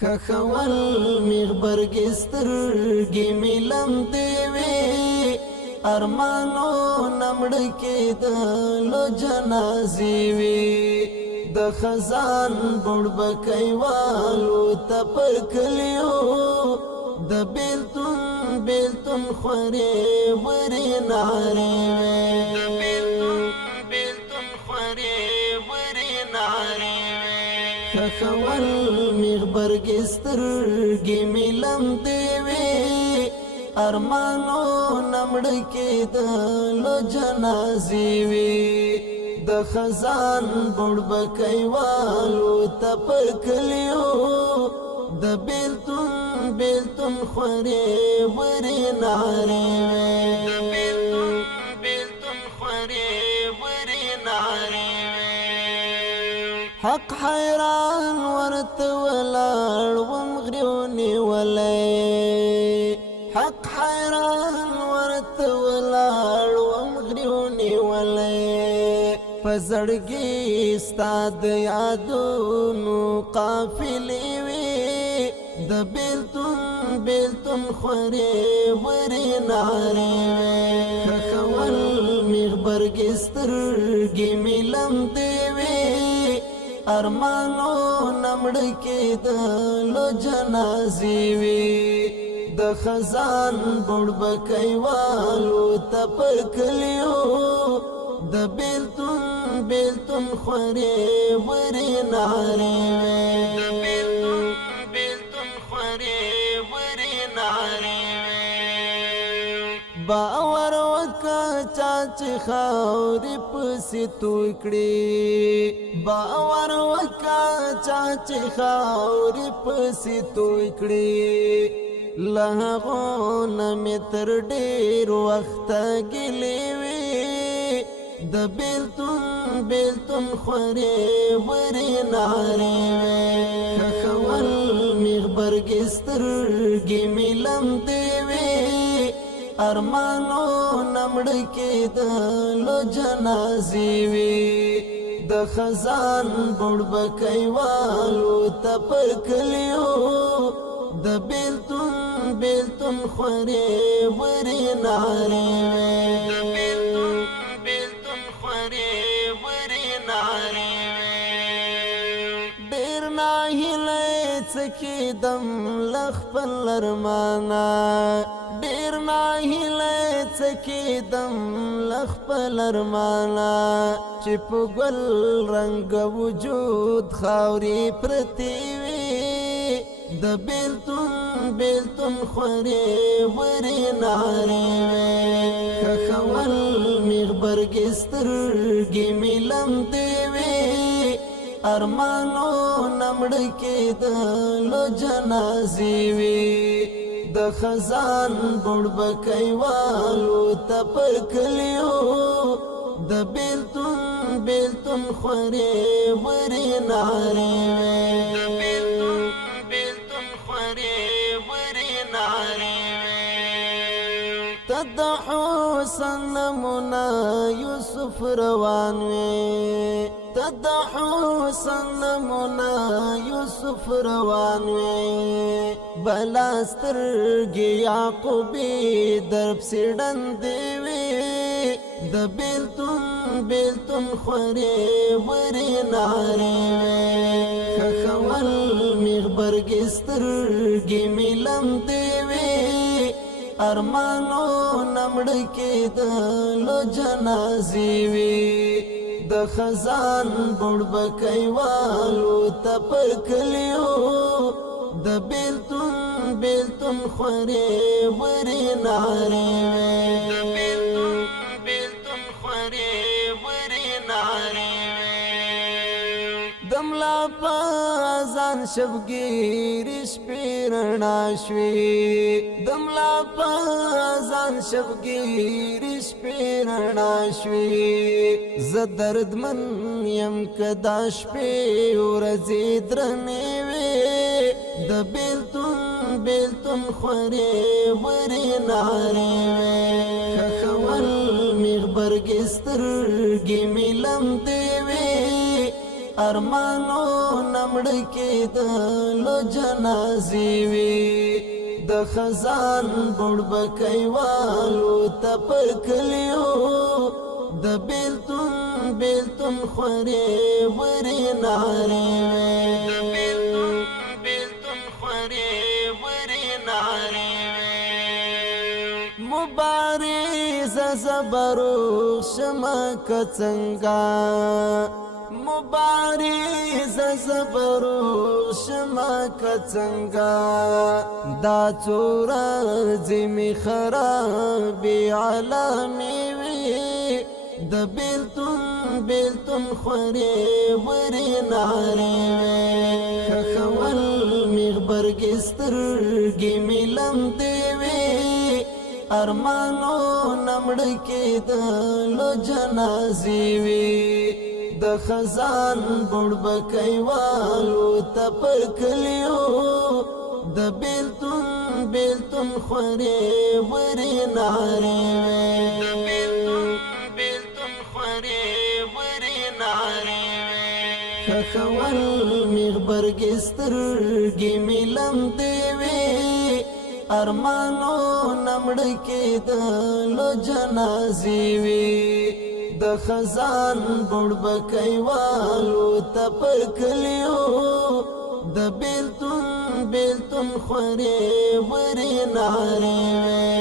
خخول میغبرگی سترگی میلم دیوی ارمانو نمڑکی دلو جنازی وی د خزان بڑبکی والو تپر کلیو د بیلتون بیلتون خوری وری ناری وی د بیلتون خوری وری ناری خخول میغبرگی سترگی میلم دیوی ارمانو نمڑکی دلو جنازی وی د خزان بڑبکی والو تپر کلیو د بیلتون بیلتون خوری وری ناری وی د بیلتون بیلتون خوری وری ناری حق حیران ورت ولار ومغریونی ولی حق حیران ورت ولار ومغریونی ولی پزړګي ستاد یادونو قافلې وي د بیلتون بیلتون خوري وری ناری خخول میغبرګي سترګي میلم دیوي ارمانو نمڑکی دلو جنازی وی د خزان بڑبکی والو تپر کلیو د بیلتون بیلتون خوری وری ناری وی د بیلتون بیلتون خوری وری ناری باور وکا چاچی خاوری پسی توی کڑی باور وکا چاچی خاوری پسی توی کڑی لہغون می تر دیر وقت گلیوی د بیلتون بیلتون خوری وری ناری خخول میغبرگی سترگی میلم دیوی ارمانو نمڑکی دلو جنازی وی د خزان بڑبکی والو تپر کلیو د بیلتون بیلتون خوری وری ناری د بیلتون بیلتون خوری وری ناری دیر ناهیلی چکی دم لخپل ارمانا دیر ناهیلی چکی دم لخپل ارمانا چی پو گل رنگ وجود خاوری پرتیوی د بیلتون بیلتون خوری وری ناری خخول میغبرگی سترگی میلم دیوی ارمانو نمڑکی دلو جنازی وی د خزان بڑبکی والو تپر کلیو د بیلتون بیلتون خوری وری ناری د بیلتون بیلتون خوری وری ناری تد حسن نمونا یوسف روانوی تد حسن نمونا یوسف روانوی بلاسترگی یعقوبی درب سیڑن دیوی د بیلتون بیلتون خوری وری ناری خخول میغبرگی سترگی میلم دیوی ارمانو نمڑکی دلو جنازی وی د خزان بڑبکی والو تپر کلیو د بیلتون بیلتون خوری وری ناری د بیلتون بیلتون خوری وری ناری دملا پازان شبگیر شپیرنا شوی دملا پازان شبگیر شپیرنا شوی زدرد من یم کداش پی ورزی درنی وی د بیلتون بیلتون خوری وری ناری خخول میغبرگی سترگی میلم دیوی ارمانو نمړ کېدلو جنازې وي د خزان بوډ بکیوالو ته پر کلیو د بیلتون بیلتون خورې ورې نارې وې د بیلتون بیلتون خورې ورې نارې وې مبارز زبرو شمه که څنګه مبارز زبرو شما کڅنګا دا څورا زمي خرابي عالمي وي د بیلتون بیلتون خوري وري ناري وي خول مغبرګسترګي ملم دی وي ارمانو نمړ کېدلو جنازې وي د خزان بوډ بکیوالو ته پر کلیو د بیلتون بیلتون خورې ورې نارې وې د بیلتون بیلتون خورې ورې نارې وې خول مغبرګسترګي ملم دی وي ارمانو نمړ کېدلو جنازې وي د خزان بوډ بکیوالو ته پر کلیو د بیلتون بیلتون خورې ورې نارې وې